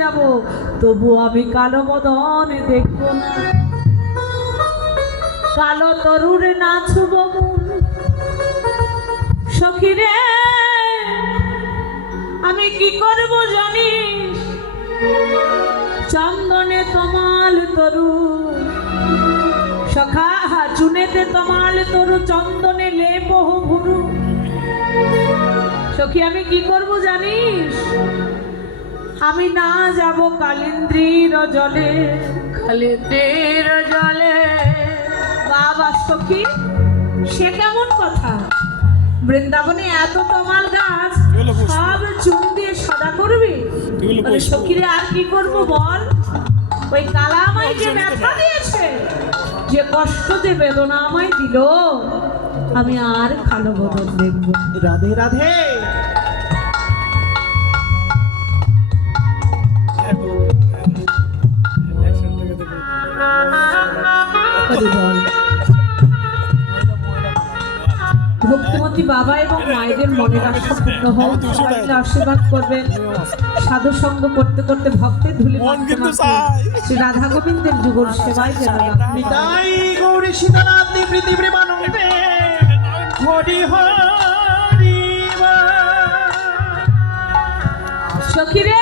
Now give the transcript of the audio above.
যাব, তবু আমি কালো বদন দেখব না। কালো তরুর নাচব মন সখী রে, আমি কি করব জানিস? চন্দনে তমাল তরু সখা, চুনেতে তমাল তরু, চন্দনে লেপ ভুরু। সখী আমি কি করব জানিস? আমি না যাব কালিন্দ্রীর জলে, কালিন্দ্রীর জলে। বাবা সখী, সে কেমন কথা? বৃন্দাবনে এত তমাল গাছ, সব চুন দিয়ে সাদা করবি? সখীরে আর কি করব বল? ওই কালা আমায় যে ব্যথা দিয়েছে, যে কষ্ট যে বেদনা আমায় দিল, আমি আর কালো বদন দেখবো। রাধে রাধে। ভক্তিমতী বাবা এবং মায়েদের মনের আশা পূর্ণ হোক, সবাই মিলে আশীর্বাদ করবেন। সাধু সঙ্গ করতে করতে ভক্তের ধুলি মাখতে মাখতে শ্রী রাধা গোবিন্দের যুগল সেবায় যেন নিতাই গৌরী সীতানাথ প্রীতি প্রেমানন্দে হরি হরি। সখী রে,